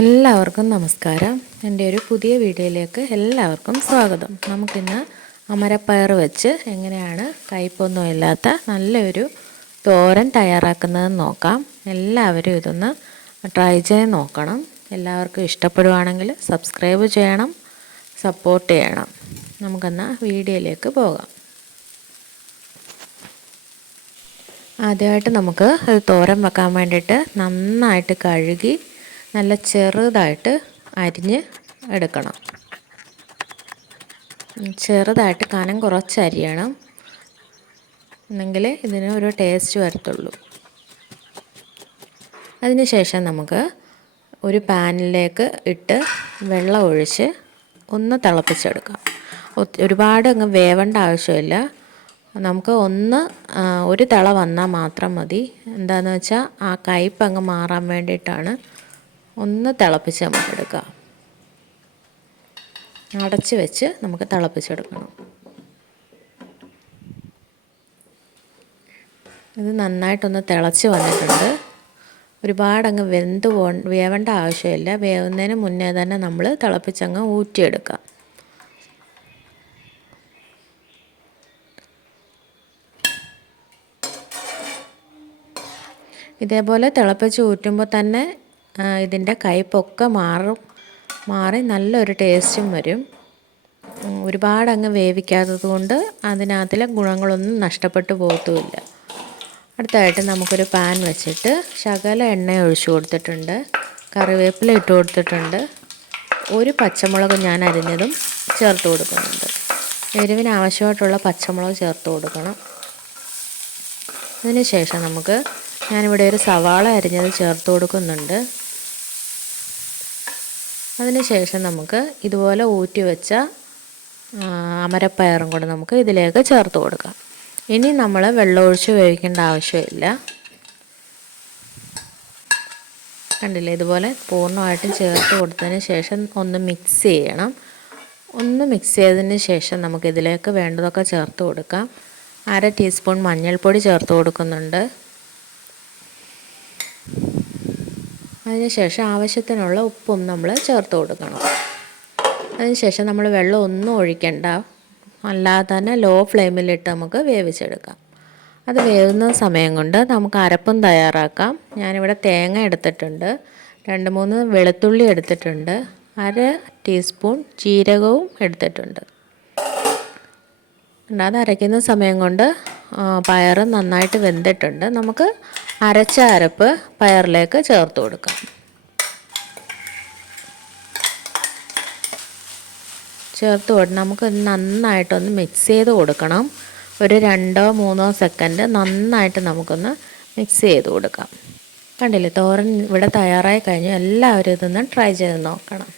എല്ലാവർക്കും നമസ്കാരം. എൻ്റെ ഒരു പുതിയ വീഡിയോയിലേക്ക് എല്ലാവർക്കും സ്വാഗതം. നമുക്കിന്ന് അമരപ്പയർ വെച്ച് എങ്ങനെയാണ് കയ്പൊന്നും ഇല്ലാത്ത നല്ലൊരു തോരൻ തയ്യാറാക്കുന്നതെന്ന് നോക്കാം. എല്ലാവരും ഇതൊന്ന് ട്രൈ ചെയ്ത് നോക്കണം. എല്ലാവർക്കും ഇഷ്ടപ്പെടുവാണെങ്കിൽ സബ്സ്ക്രൈബ് ചെയ്യണം, സപ്പോർട്ട് ചെയ്യണം. നമുക്കെന്നാൽ വീഡിയോയിലേക്ക് പോകാം. ആദ്യമായിട്ട് നമുക്ക് തോരൻ വെക്കാൻ വേണ്ടിയിട്ട് നന്നായിട്ട് കഴുകി നല്ല ചെറുതായിട്ട് അരിഞ്ഞ് എടുക്കണം. ചെറുതായിട്ട് കനം കുറച്ച് അരിയണം, എന്നെങ്കിൽ ഇതിന് ഒരു ടേസ്റ്റ് വരത്തുള്ളൂ. അതിനുശേഷം നമുക്ക് ഒരു പാനിലേക്ക് ഇട്ട് വെള്ളം ഒഴിച്ച് ഒന്ന് തിളപ്പിച്ചെടുക്കാം. ഒരുപാട് അങ്ങ് വേവേണ്ട ആവശ്യമില്ല. നമുക്ക് ഒരു തിള വന്നാൽ മാത്രം മതി. എന്താണെന്ന് വെച്ചാൽ ആ കയ്പ്പ് അങ്ങ് മാറാൻ വേണ്ടിയിട്ടാണ്. ഒന്ന് തിളപ്പിച്ച് നമുക്ക് എടുക്കാം. അടച്ച് വെച്ച് നമുക്ക് തിളപ്പിച്ചെടുക്കണം. ഇത് നന്നായിട്ടൊന്ന് തിളച്ച് വന്നിട്ടുണ്ട്. ഒരുപാടങ്ങ് വേവേണ്ട ആവശ്യമില്ല. വേവുന്നതിന് മുന്നേ തന്നെ നമ്മൾ തിളപ്പിച്ചങ്ങ് ഊറ്റിയെടുക്കാം. ഇതേപോലെ തിളപ്പിച്ച് ഊറ്റുമ്പോൾ തന്നെ ഇതിൻ്റെ കയ്പൊക്കെ മാറി നല്ലൊരു ടേസ്റ്റും വരും. ഒരുപാടങ്ങ് വേവിക്കാത്തത് കൊണ്ട് അതിനകത്തിലെ ഗുണങ്ങളൊന്നും നഷ്ടപ്പെട്ടു പോകത്തുമില്ല. അടുത്തായിട്ട് നമുക്കൊരു പാൻ വെച്ചിട്ട് ശകല എണ്ണ ഒഴിച്ചു കൊടുത്തിട്ടുണ്ട്. കറിവേപ്പില ഇട്ട് കൊടുത്തിട്ടുണ്ട്. ഒരു പച്ചമുളക് ഞാൻ അരിഞ്ഞതും ചേർത്ത് കൊടുക്കുന്നുണ്ട്. എരിവിന് ആവശ്യമായിട്ടുള്ള പച്ചമുളക് ചേർത്ത് കൊടുക്കണം. അതിന് ശേഷം ഞാനിവിടെ ഒരു സവാള അരിഞ്ഞത് ചേർത്ത് കൊടുക്കുന്നുണ്ട്. അതിനുശേഷം നമുക്ക് ഇതുപോലെ ഊറ്റി വെച്ച അമരപ്പയറും കൂടെ നമുക്ക് ഇതിലേക്ക് ചേർത്ത് കൊടുക്കാം. ഇനി നമ്മൾ വെള്ളമൊഴിച്ച് വേവിക്കേണ്ട ആവശ്യമില്ല. കണ്ടില്ലേ, ഇതുപോലെ പൂർണ്ണമായിട്ടും ചേർത്ത് കൊടുത്തതിന് ശേഷം ഒന്ന് മിക്സ് ചെയ്യണം. ഒന്ന് മിക്സ് ചെയ്തതിന് ശേഷം നമുക്കിതിലേക്ക് വേണ്ടതൊക്കെ ചേർത്ത് കൊടുക്കാം. 1/2 ടീസ്പൂൺ മഞ്ഞൾപ്പൊടി ചേർത്ത് കൊടുക്കുന്നുണ്ട്. അതിനുശേഷം ആവശ്യത്തിനുള്ള ഉപ്പും നമ്മൾ ചേർത്ത് കൊടുക്കണം. അതിനുശേഷം നമ്മൾ വെള്ളം ഒന്നും ഒഴിക്കണ്ട, അല്ലാതെ തന്നെ ലോ ഫ്ലെയിമിലിട്ട് നമുക്ക് വേവിച്ചെടുക്കാം. അത് വേവുന്ന സമയം കൊണ്ട് നമുക്ക് അരപ്പും തയ്യാറാക്കാം. ഞാനിവിടെ തേങ്ങ എടുത്തിട്ടുണ്ട്, 2-3 വെളുത്തുള്ളി എടുത്തിട്ടുണ്ട്, 1/2 ടീസ്പൂൺ ജീരകവും എടുത്തിട്ടുണ്ട്. അത് അരയ്ക്കുന്ന സമയം കൊണ്ട് പയർ നന്നായിട്ട് വെന്തിട്ടുണ്ട്. നമുക്ക് അരച്ച അരപ്പ് പയറിലേക്ക് ചേർത്ത് കൊടുക്കാം. നമുക്ക് നന്നായിട്ടൊന്ന് മിക്സ് ചെയ്ത് കൊടുക്കണം. ഒരു 2-3 സെക്കൻഡ് നന്നായിട്ട് നമുക്കൊന്ന് മിക്സ് ചെയ്ത് കൊടുക്കാം. കണ്ടില്ലേ, തോരൻ ഇവിടെ തയ്യാറായി കഴിഞ്ഞു. എല്ലാവരും ഇതൊന്ന് ട്രൈ ചെയ്ത് നോക്കണം.